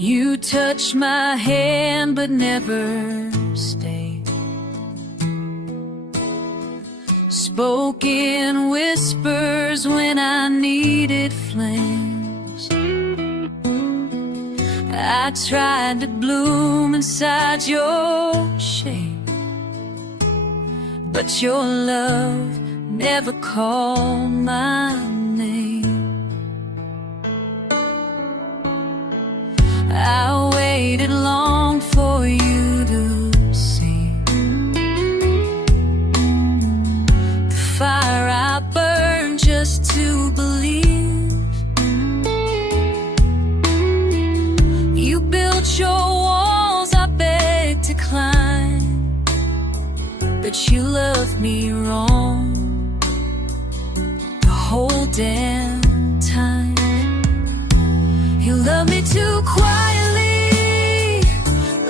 You touched my hand but never stayed. Spoke in whispers when I needed flames. I tried to bloom inside your shade, but your love never called my name. I waited long for you to see the fire I burned just to believe. You built your walls I begged to climb, but you loved me wrong the whole damn time. You love me too quietly,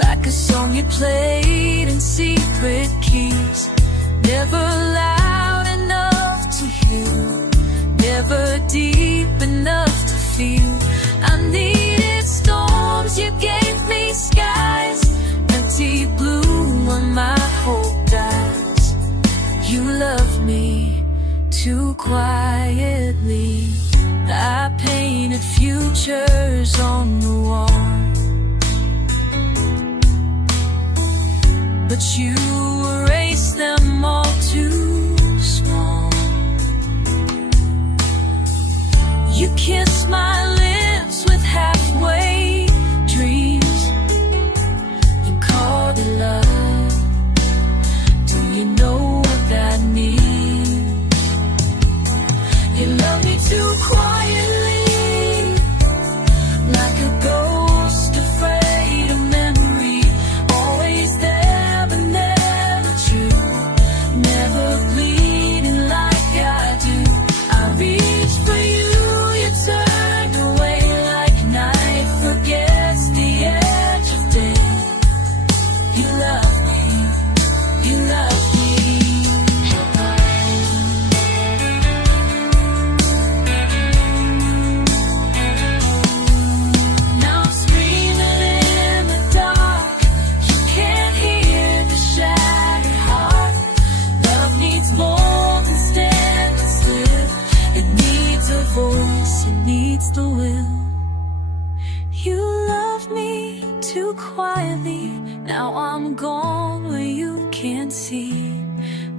like a song you played in secret keys. Never loud enough to hear, never deep enough to feel. I needed storms, you gave me skies, empty blue when my hope dies. You love me too quietly. I painted futures on the wall, but you erased them all too small. You kissed my lips with halfway dreams. You called it love. Do you know what that means? You love me too quietly, like a ghost afraid of memory. Always there but never true, never bleeding like I do. I reached for you, you turned away like night forgets the edge of day. You love me, you love me. The will. You love me too quietly. Now I'm gone where you can't see.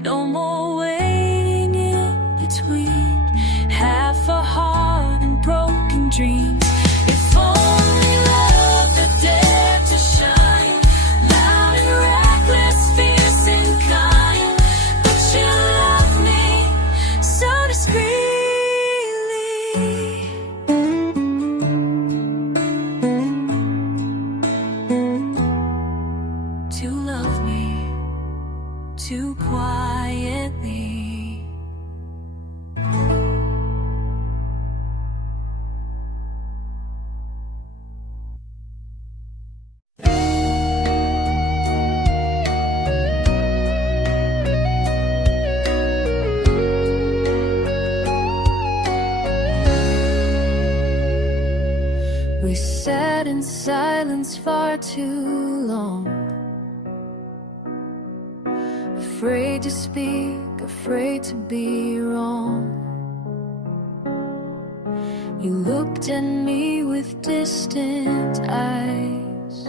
No more waiting in between. Half a heart and broken dreams. If only love had dared to shine, loud and reckless, fierce and kind. But you love me so discreetly. Too quietly. We sat in silence far too long, afraid to speak, afraid to be wrong. You looked at me with distant eyes,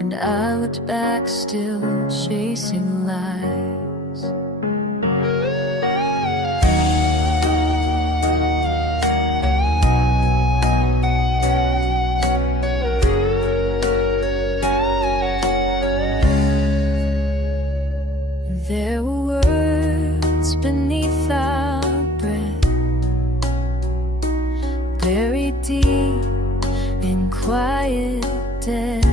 and I looked back, still chasing lies. There were words beneath our breath, buried deep in quiet death.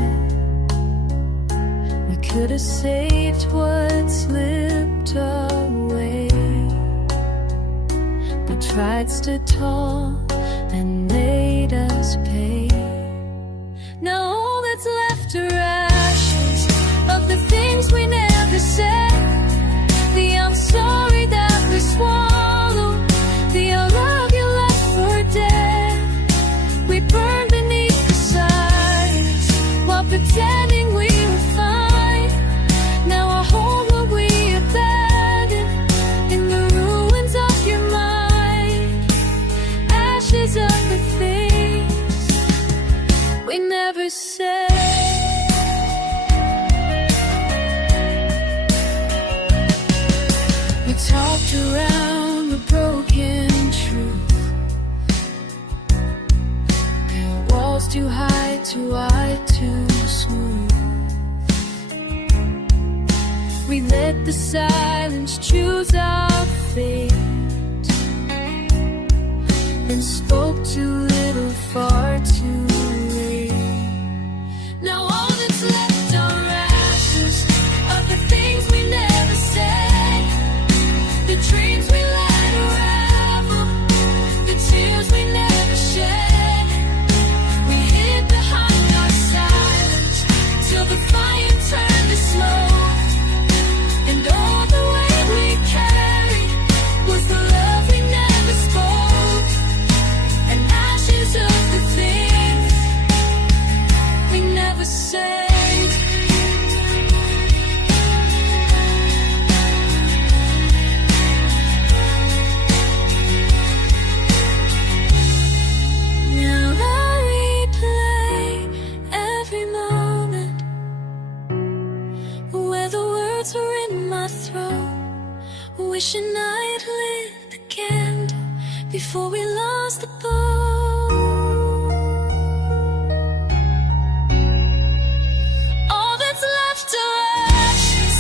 We could have saved what slipped away, but pride stood tall and made us pay. Now all that's left are ashes of the things we never said. The I'm sorry that we swallowed, the I love you left for dead. We burned beneath walls too high, too wide, too smooth. We let the silence choose our fate, and spoke too little, far too late. Now all that's left are ashes of the things we never said, the dreams we let unravel, the tears we never shed. We hid behind our silence till the fire turned to smoke, and all the weight we carried was the love we never spoke, and ashes of the things we never said. Now I replay every moment where the words were in my throat, wishing I'd lit the candle before we lost the boat. All that's left are ashes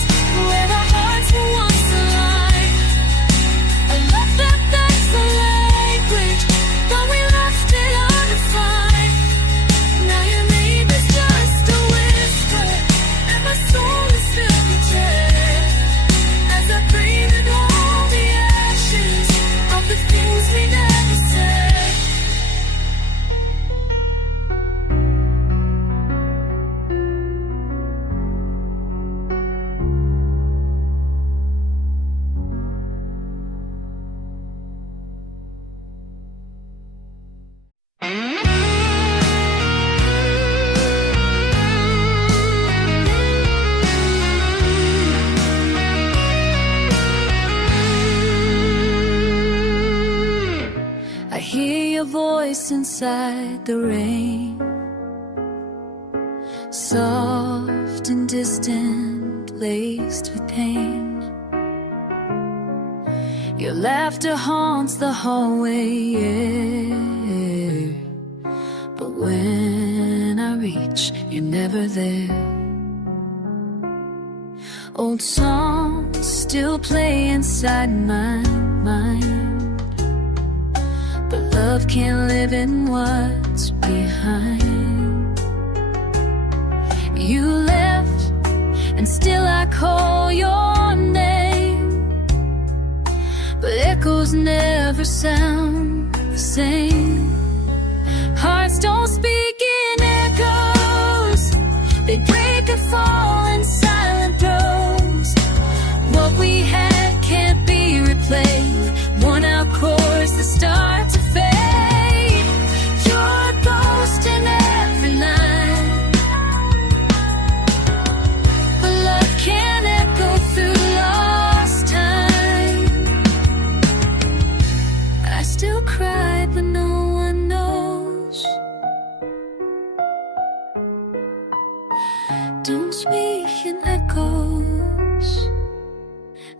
where our hearts were once aligned. I love that that's the language, but we left it undefined. Now your name is just a whisper, and my soul is filled with dread as I breathe in all the ashes of the things we never said. I hear your voice inside the rain, soft and distant, laced with pain. Your laughter haunts the hallway air, but when I reach, you're never there. Old songs still play inside my mind, but love can't live in what's behind. You left, and still I call your name, but echoes never sound the same. Hearts don't speak in echoes, they break and fall in silent prose. What we had can't be replayed, worn out chords that start to fade. You're a ghost in every line, but love can't echo through lost time. I still cry, but no one knows. Don't speak in echoes.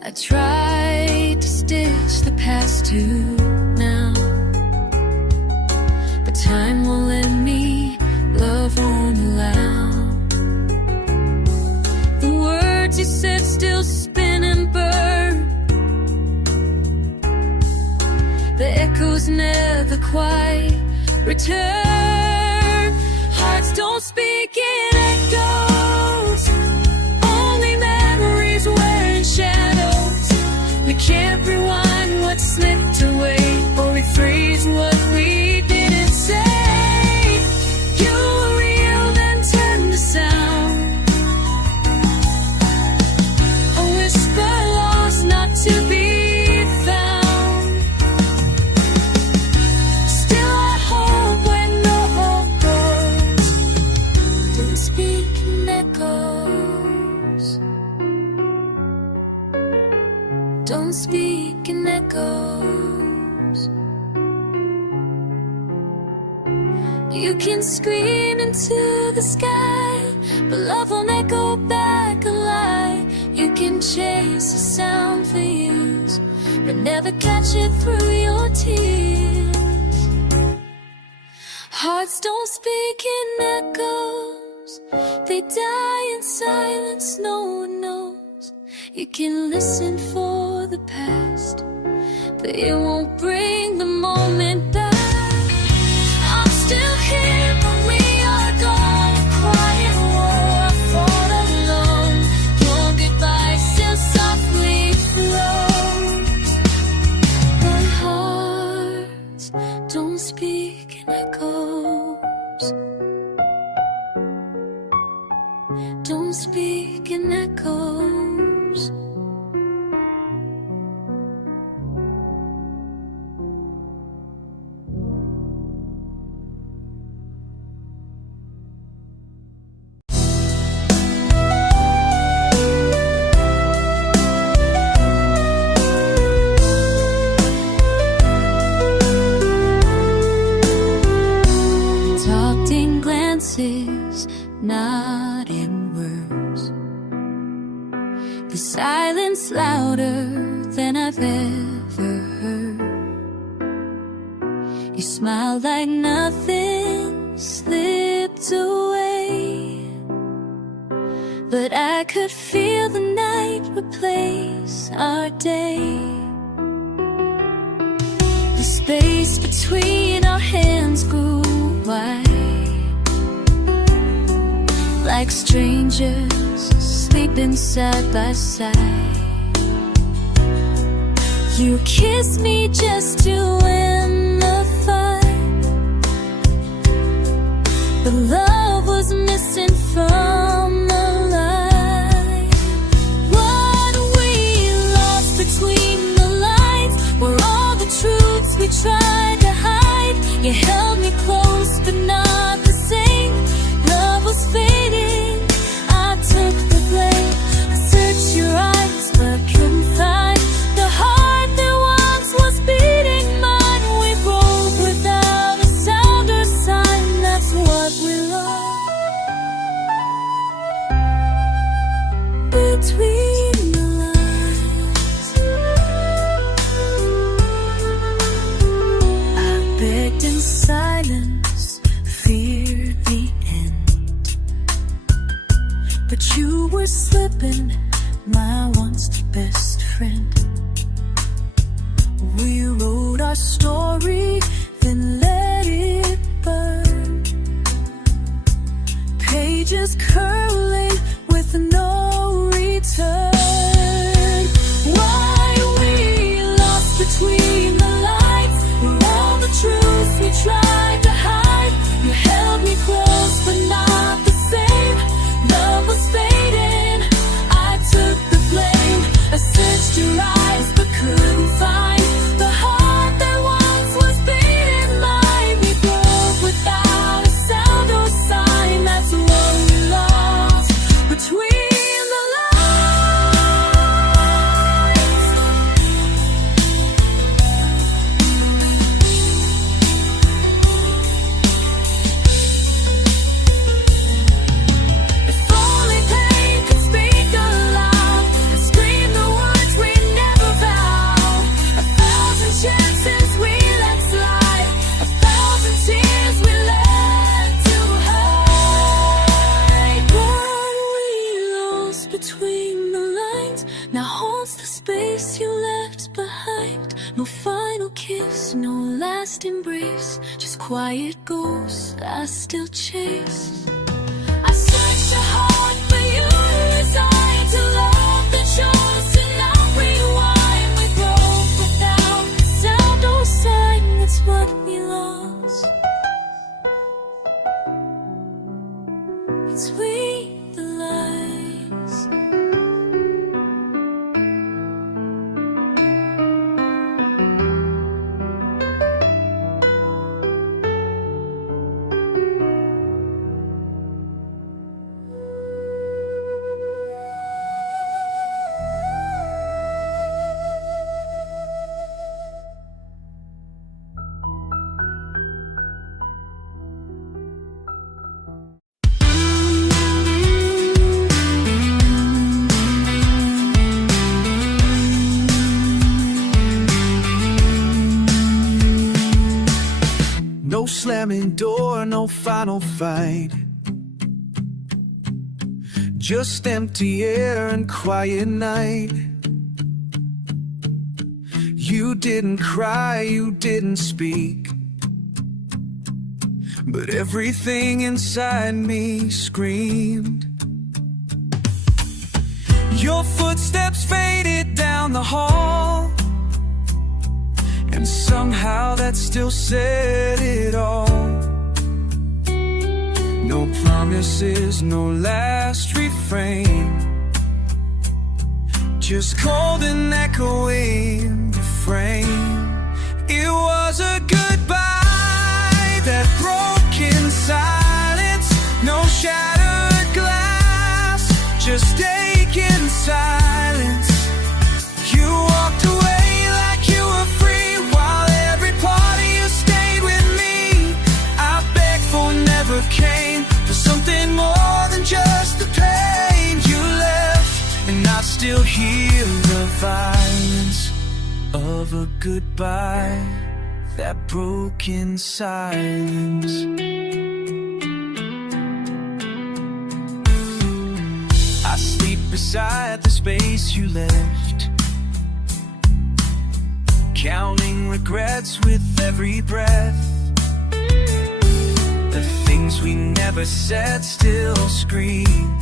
I tried to stitch the past to now, but time won't let me, love won't allow. The words you said still spin and burn, the echoes never quite return. Hearts don't speak in echoes, only memories wearing shadows. We can't rewind what slipped away, or rephrase what we didn't say. You were real, then turned to sound, a whisper lost, not to be found. Still I hope when no hope goes. Don't speak in echoes. Don't speak in echoes. You can scream into the sky, but love won't echo back a lie. You can chase a sound for years, but never catch it through your tears. Hearts don't speak in echoes, they die in silence, no one knows. You can listen for the past, but it won't bring the moment back. I'm still here, but we are gone. A quiet war, I fought alone. Your goodbye still softly flows. But hearts don't speak in echoes, don't speak in echoes. Talked in glances, not in words. The silence louder than I've ever heard. You smiled like nothing slipped away, but I could feel the night replace our day. The space between our hands grew wide, like strangers sleeping side by side. You kissed me just to end the fight, but love was missing from the light. What we lost between the lines were all the truths we tried to hide. You held me close but not the same. Love was fading, I took the blame. I searched your eyes but couldn't find the heart that once was beating mine. We broke without a sound or sign, that's what we lost. Between the lines, I begged in silence, feared the end, but you were slipping, my once best friend. We wrote our story, then let it burn. Pages curling with no return. Why we lost between the lines were all the truths we tried to hide. You held me close but not the same. Love was fading, I took the blame. I searched your eyes but couldn't find the heart that once was beating mine. We broke without a sound or sign, that's what we lost between the lines. If only pain could speak aloud and scream the words we never vowed. 1,000 chances we let slide, 1,000 tears we let to hide. What we lost between the lines now holds the space you left behind. No final kiss, no last embrace, just quiet ghosts I still chase. I searched your heart, but you resigned to love that chose to not rewind. We broke without sound or sign, that's what we lost between the lines. No slamming door, no final fight. Just empty air and quiet night. You didn't cry, you didn't speak, but everything inside me screamed. Your footsteps faded down the hall, and somehow that still said it all. No promises, no last refrain, just cold and echoing refrain. It was a goodbye that broke in silence. No shattered glass, just aching silence. You walked away like you were free, while every part of you stayed with me. I begged for never came, for something more than just the pain. You left, and I still hear the violence of a goodbye that broke in silence. I sleep beside the space you left, counting regrets with every breath. The things we never said still scream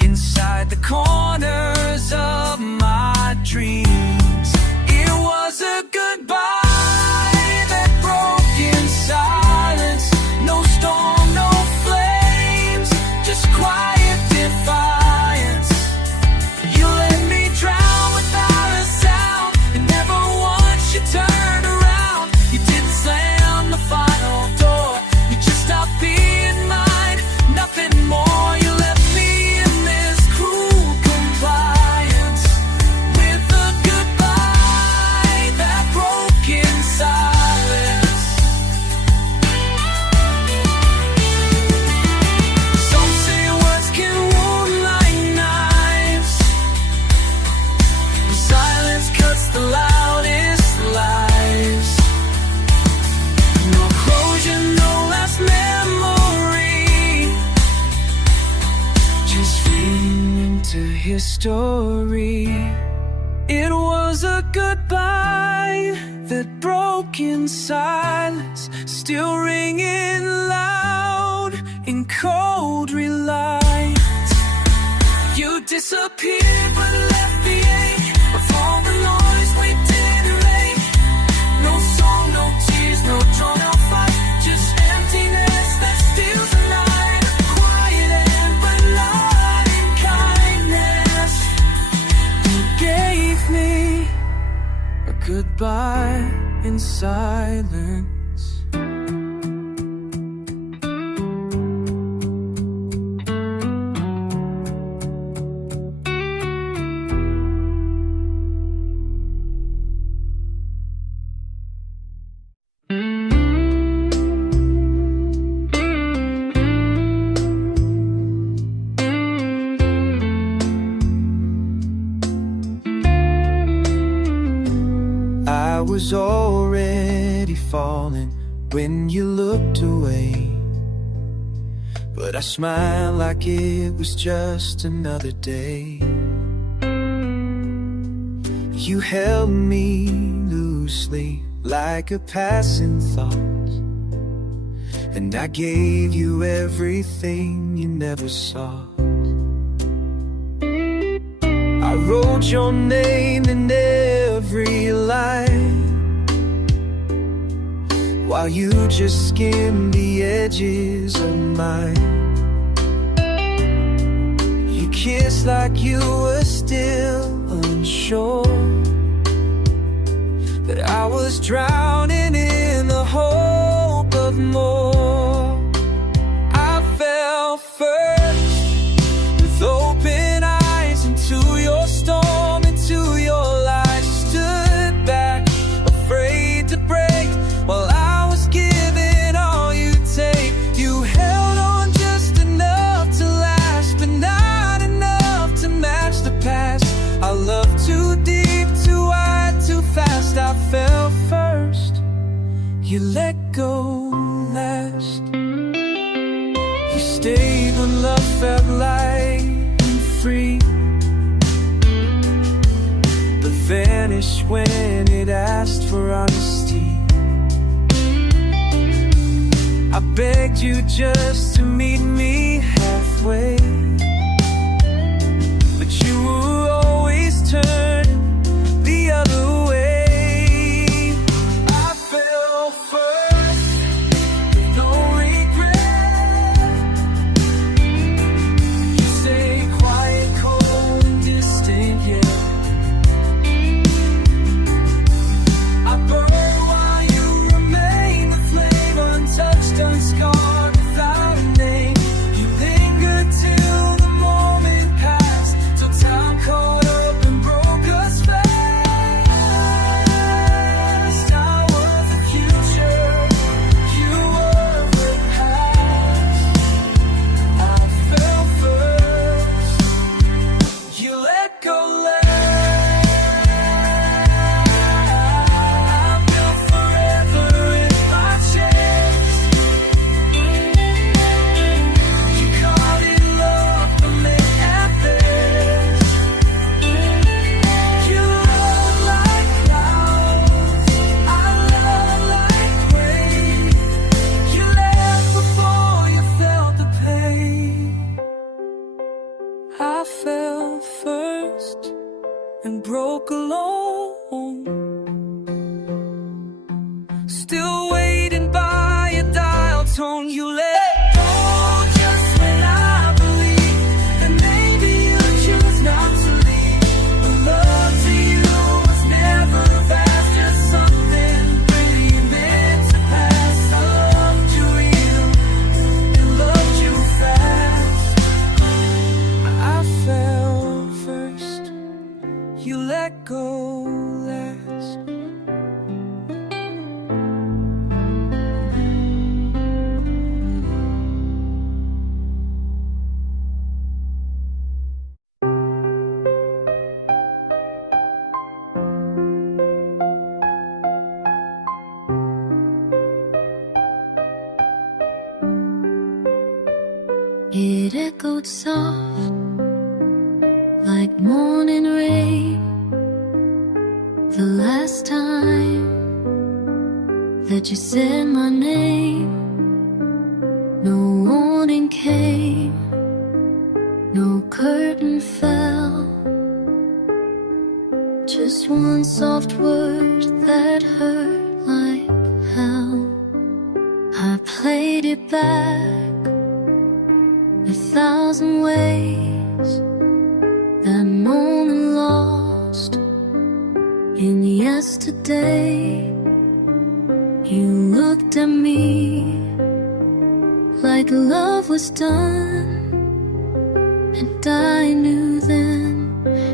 inside the corners of my dreams. It was a goodbye that broke in silence. No storm, no flames, just quiet defiance. You let me drown without a sound, and never once you turned around. You didn't slam the final door, you just stopped being mine. Nothing more, you left me in this cruel compliance with a goodbye that broke in silence. Some say words can wound like knives, but silence cuts the loudest lies. No closure, no last memory, just fading into history. It was a goodbye that broke in silence, still ringing loud in cold reliance. You disappeared but left the ache of all the noise we didn't make. No song, no tears, no drawn out fight, just emptiness that steals the night. Quiet and benign kindness. You gave me a goodbye in silence. I was already falling when you looked away, but I smiled like it was just another day. You held me loosely like a passing thought, and I gave you everything you never sought. I wrote your name in every line, while you just skimmed the edges of mine. You kissed like you were still unsure that I was drowning in the hope of more. I fell first with open eyes into your storm, into your lies. Stood back, afraid to break, while I was giving all you take. You held on just enough to last, but not enough to match the past. I loved too deep, too wide, too fast. I fell first You stayed when love felt light and free, but vanished when it asked for honesty. I begged you just to meet me halfway, but you were always turning the other way. I fell first, no regret. You stay quiet, cold, and distant, yet I burn while you remain, the flame untouched, unscarred, without a name. You lingered till the moment passed, till time caught up and broke us fast. I was the future, you were the past. I fell first, you let go last. I built forever in my chest. You called it love, but meant at best. You love like clouds, I love like rain. You left before you felt the pain. I fell first and broke alone, still waiting by a dial tone. You let go just when I believed that maybe you choose not to leave. But love to you was never fast, just something pretty meant to pass. I loved you real and loved you fast. I fell first, you let go last. It echoed soft like morning rain. The last time that you said my name, no warning came, no curtain fell, just one soft word that hurt like hell. I played it back 1,000 ways, that moment lost in yesterday. You looked at me like love was done, and I knew then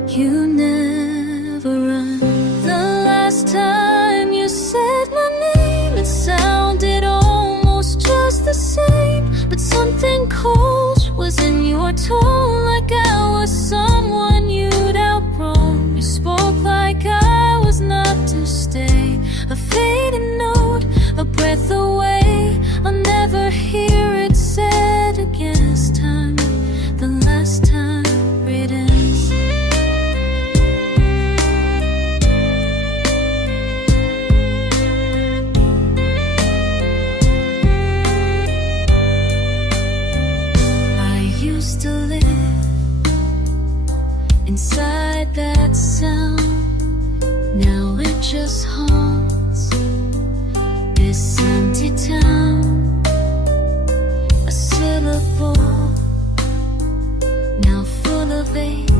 you never run. The last time you said my name, it sounded almost just the same, but something cold was in your tone, like I was someone you'd outgrown. You spoke like I was not to stay, a fading note, a breath away. I'll never hear it said again. This time, the last time it ends. I used to live inside that sound, now it just haunts this empty town. A syllable now full of ache,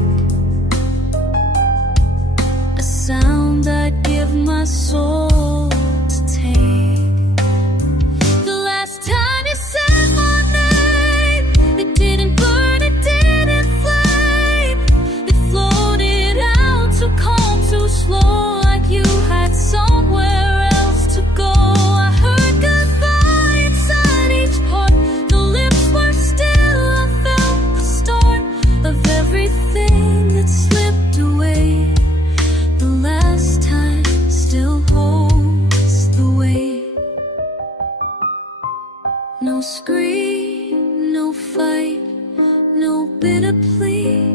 a sound I'd give my soul to take. The last time you said my name, it didn't burn, it didn't flame, it floated out too calm, too slow, like you had somewhere else to go. I heard goodbye inside each part, the lips were still, I felt the start of everything that slipped away. The last time still holds the weight. No scream, no no fight, no bitter plea,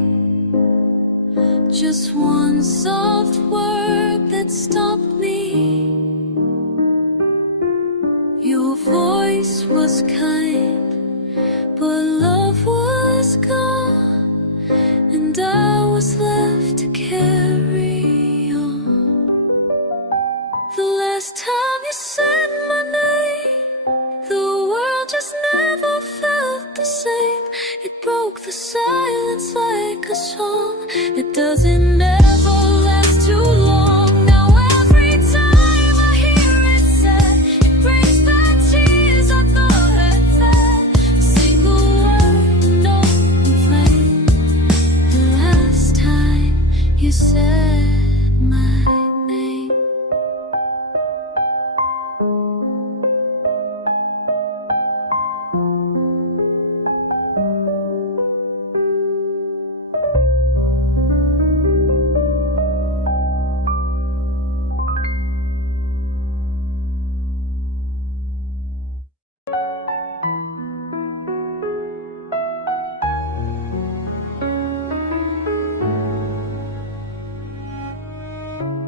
just one soft word that stopped me. Your voice was kind, but love was gone, and I was left to carry on. The last time you said my name, the world just never felt the same. It broke the silence like a song that doesn't ever last too long. Now every time I hear it said, it brings back tears I thought I'd fed. A single word, no complaint. The last time you said my name.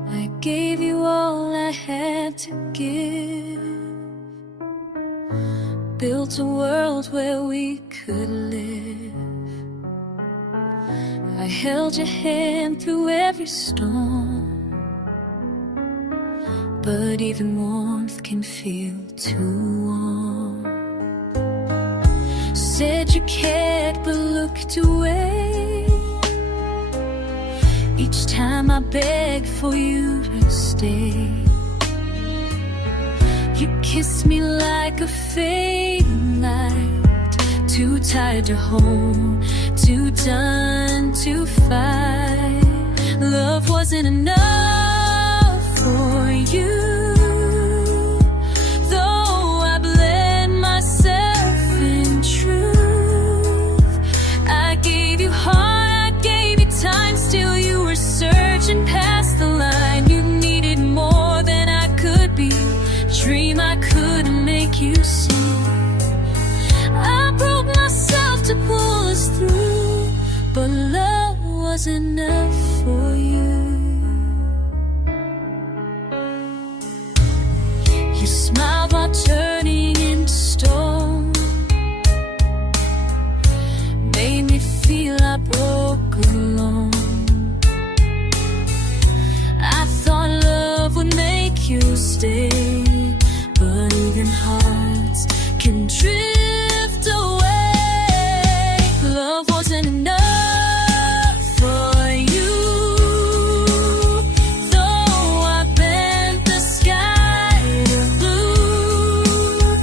I gave you all I had to give, built a world where we could live. I held your hand through every storm, but even warmth can feel too warm. Said you cared but looked away each time I begged for you to stay. You kissed me like a fading light, too tired to hold, too done to fight. Love wasn't enough for you, though I bled myself in truth. I gave you heart, I gave you time, still you were searching past the line. You needed more than I could be, dream I couldn't make you see. I broke myself to pull us through, but love wasn't enough for you. You smiled while turning into stone, made me feel I broke alone. I thought love would make you stay, but even hearts can drift away. Love wasn't enough for you, though I bent the sky to blue.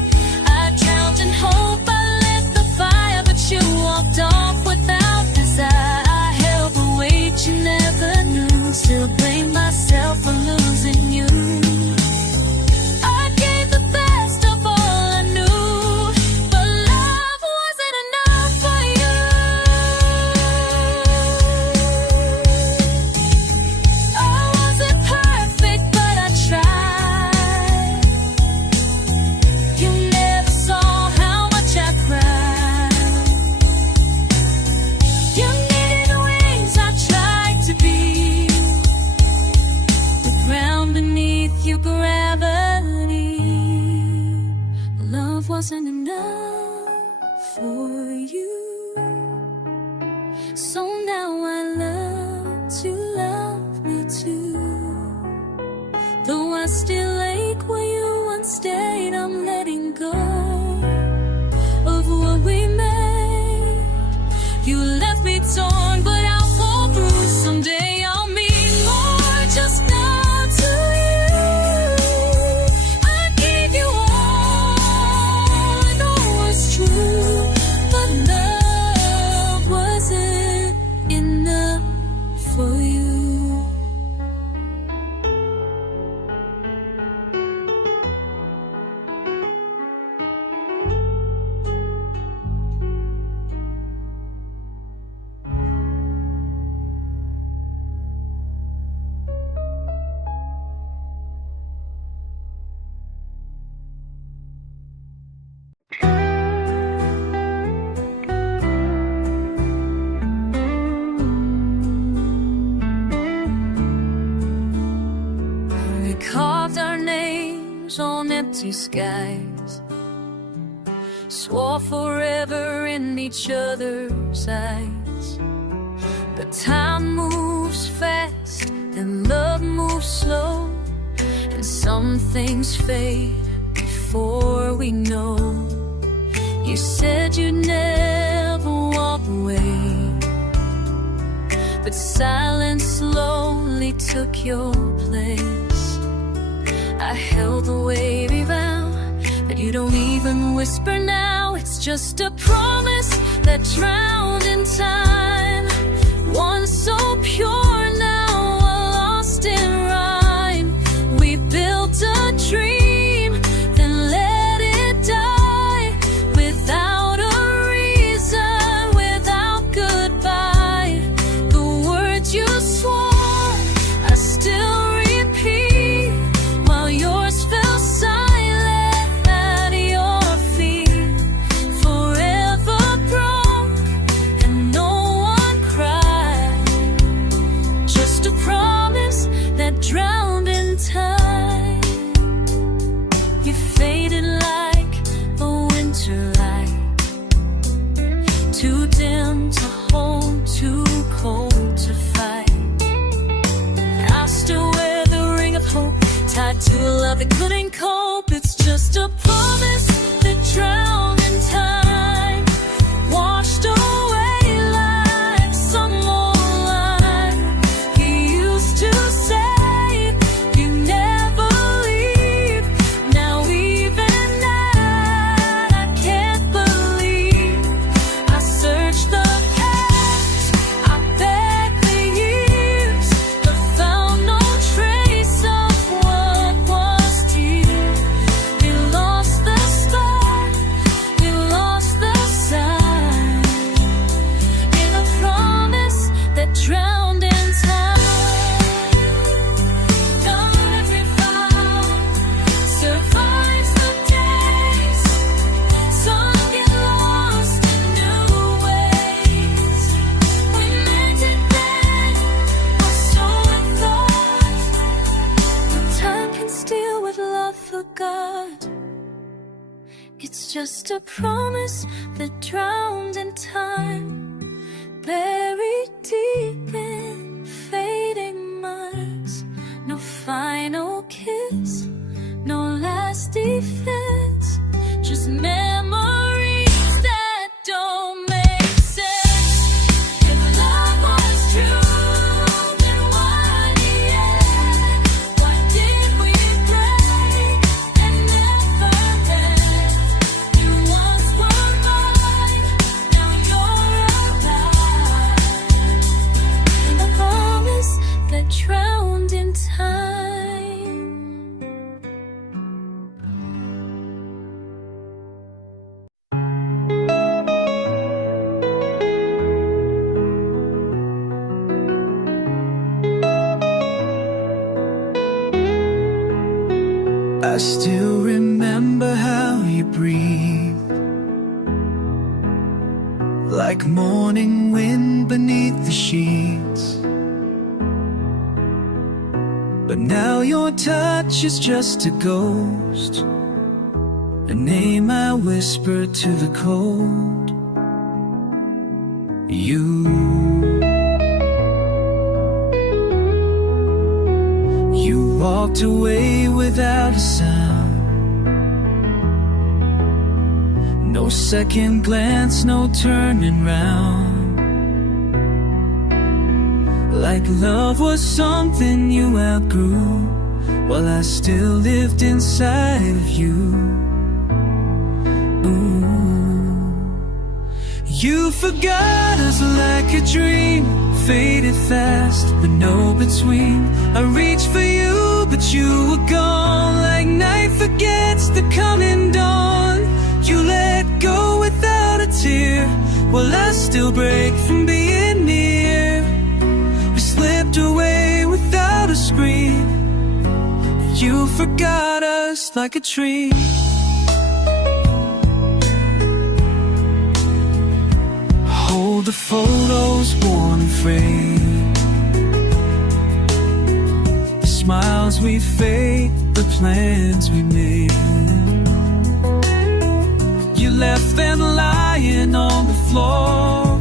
I drowned in hope, I lit the fire, but you walked off without desire. I held the weight you never knew, still blame myself for losing you. I gave the best of all I knew, but love wasn't enough for you. I wasn't perfect, but I tried. You never saw how much I cried. You needed wings, I tried to be the ground beneath your gravity. Love wasn't enough for you, so now I learn to love me too. Though I still ache where you once stayed, I'm letting go of what we made. You left me torn, but I'll fall through. Someday I'll mean more, just not to you. I gave you all I know was true, but love wasn't enough for you. rosy skies, swore forever in each other's eyes. But time moves fast and love moves slow, and some things fade before we know. You said you'd never walk away, but silence slowly took your place. I held the wavy vow that you don't even whisper now. It's just a promise that drowned in time, once so pure, now lost in rhyme. We built a dream, then let it die, without a reason, without goodbye. The words you swore I still repeat, while yours fell silent at your feet. Forever broke and no one cried, just a promise that drowned in time. You faded like a winter light, too dim to hold, too cold to fight. I still wear the ring of hope, tied to a love that couldn't cope. It's just a promise that drowned in time, washed away like some old line. You used to say you never leave. Now even that I can't believe. I searched the past, I begged the years, but found no trace of what was dear. We lost the start, we lost the sign, in a promise that drowned in time. Don't every vow survives the days, some get lost in new ways. We meant it then, or so we thought, but time can steal what love forgot. It's just a promise that drowned in time, buried deep in fading marks. No final kiss, no last defense, just memories that don't make sense. If love was true, then why the end? Why did we break and never mend? You once were mine, now you're alive, and the promise that drowned in time. I still remember how you breathe, like morning wind beneath the sheets. But now your touch is just a ghost, a name I whisper to the cold. You walked away without a sound, no second glance, no turning round. Like love was something you outgrew, while I still lived inside of you. Ooh. You forgot us like a dream, faded fast, but no between. I reached for you, but you were gone, like night forgets the coming dawn. You let go without a tear, while I still break from being near. We slipped away without a scream, you forgot us like a tree. Hold the photos worn and frayed, smiles we faked, the plans we made. You left them lying on the floor,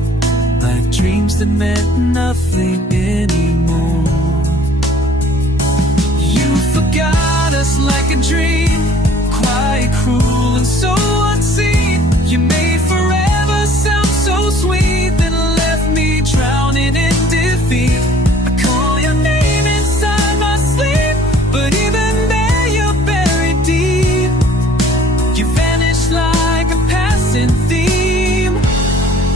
like dreams that meant nothing anymore. You forgot us like a dream, quiet, cruel, and so unseen. You made forever sound so sweet, then left me drowning in defeat. I call your name inside my sleep, but even there you're buried deep. You vanished like a passing theme.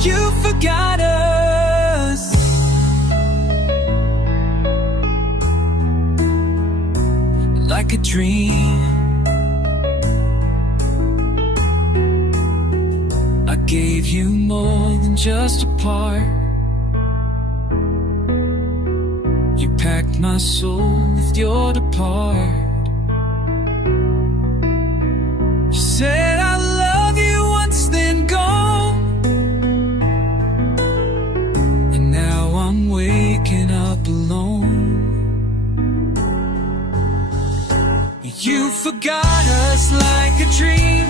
You forgot us like a dream. I gave you more than just a part. You packed my soul with your depart. You said I love you once, then gone. And now I'm waking up alone. You forgot us like a dream,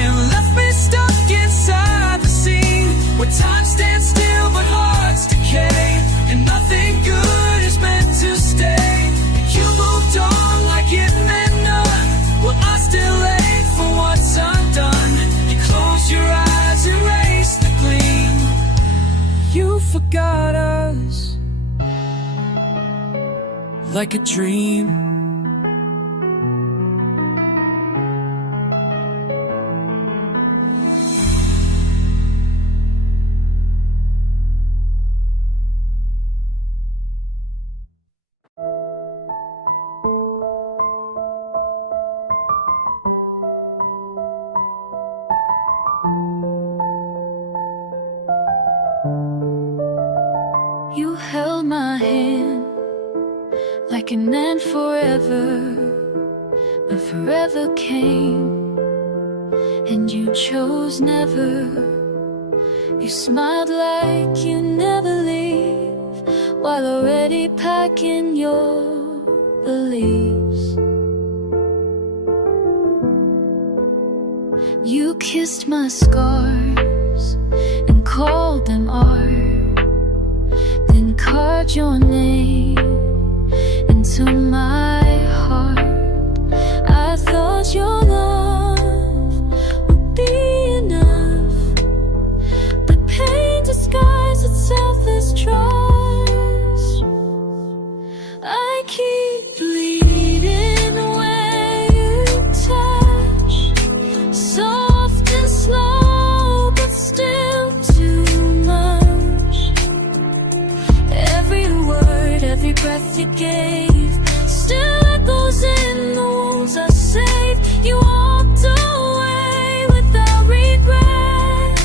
and left me stuck inside the scene, where time stands still but hearts decay, and nothing good is meant to stay. You moved on like it meant none, while I still ache for what's undone. You close your eyes, erase the gleam. You forgot us like a dream. You held my hand like an end forever, but forever came, and you chose never. You smiled like you never leave, while already packing your beliefs. You kissed my scars and called them art, then carved your name into my heart. I thought your love would be enough, but pain disguised itself as trust. I keep bleeding where you touch, soft and slow, but still too much. Every word, every breath you gave still echoes in the wounds I saved. You walked away without regret,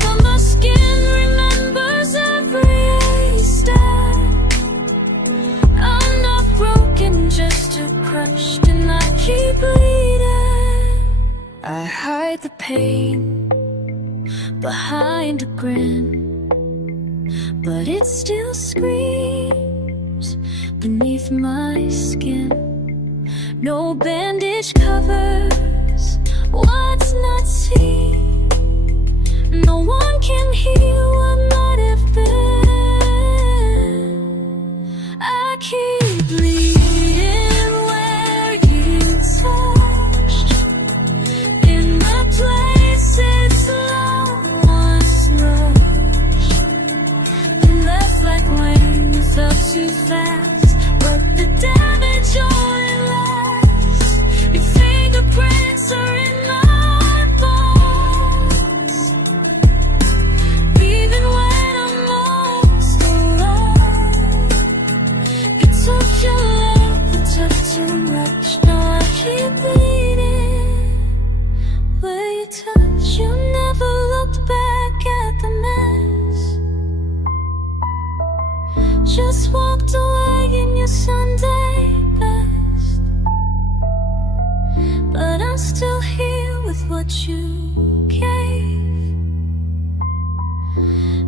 but my skin remembers every step. I'm not broken, just too crushed, and I keep bleeding. I hide the pain behind a grin, but it still screams beneath my skin. No bandage covers what's not seen. No one can heal what might have been. I keep bleeding where you touched, in the places love once rushed, and left like when you felt too fast, but the damage only lasts. Your fingerprints are in my bones, even when I'm most alone. You took your love, but took too much. Now I keep bleeding where you touch. You never looked back at the mess, just walked away in your Sunday best. But I'm still here with what you gave,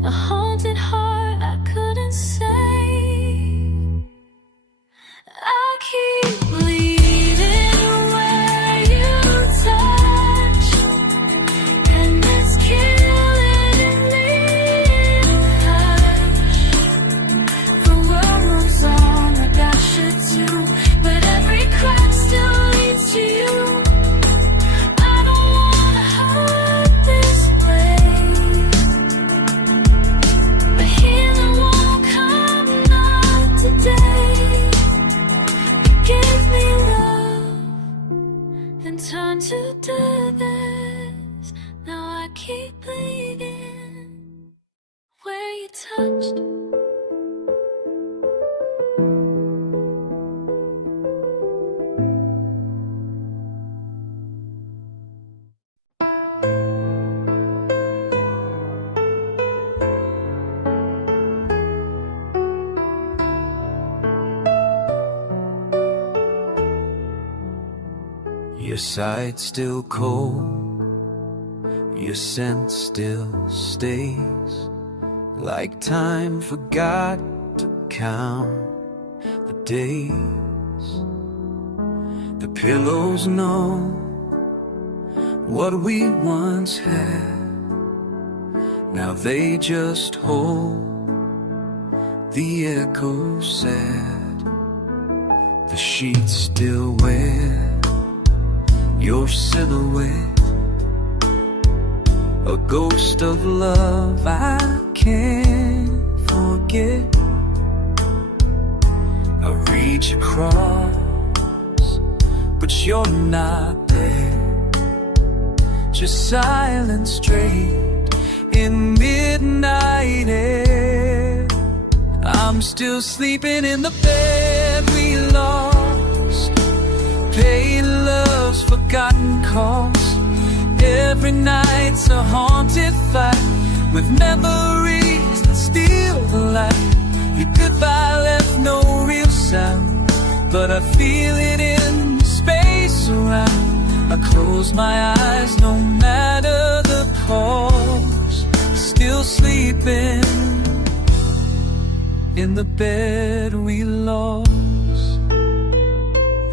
a haunted heart I couldn't save. keep bleeding where you touched. Your sight still cold, your scent still stays, like time forgot to count the days. The pillows know what we once had, now they just hold the echo sad. The sheets still wear your silhouette, a ghost of love I can't forget. I reach across, but you're not there, just silent straight in midnight air. I'm still sleeping in the bed we lost, paying love's forgotten cost. Every night's a haunted fight with memories that steal the light. Your goodbye left no real sound, but I feel it in the space around. I close my eyes no matter the cost, still sleeping in the bed we lost.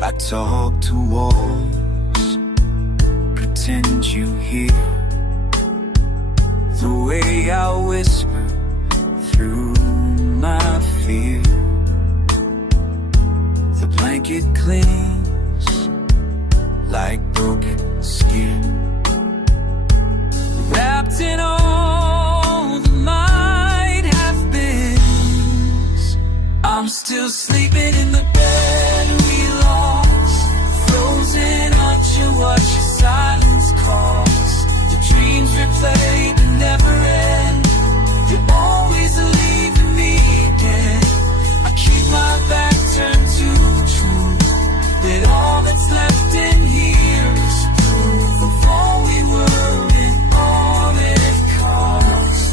I talk to walls, pretend you hear the way I whisper through my fear. The blanket clings like broken skin, wrapped in all the might have beens. I'm still sleeping in the bed we lost, frozen watch you watch your silence calls. The dreams replay but never end, you're always leaving me again. I keep my back turned to the truth, that all that's left in here is proof of all we were and all it cost.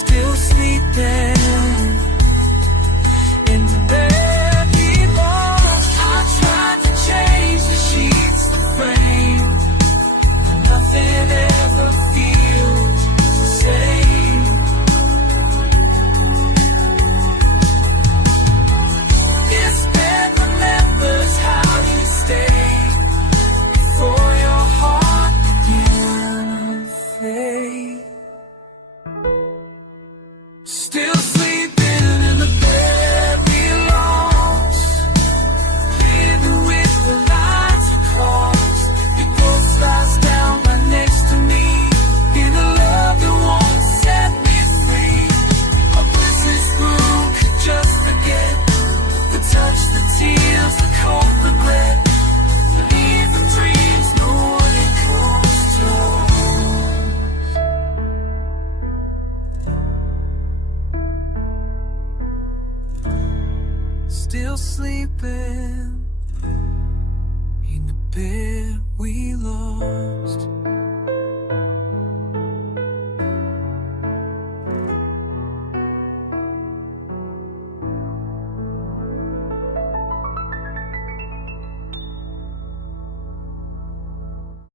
Still sleeping in the bed we lost. I tried to change the sheets, the frame, but nothing ever feels the same. This bed remembers how you stayed before your heart began to fade. Still sleeping in the bed we lost, living with the lines across. Your ghost lies down right next to me, in a love that won't set me free. A blizzard's moon could just forget the touch, the tears, the cold regret. Leave the dreams no one echoes to. Still sleeping in the bed we lost.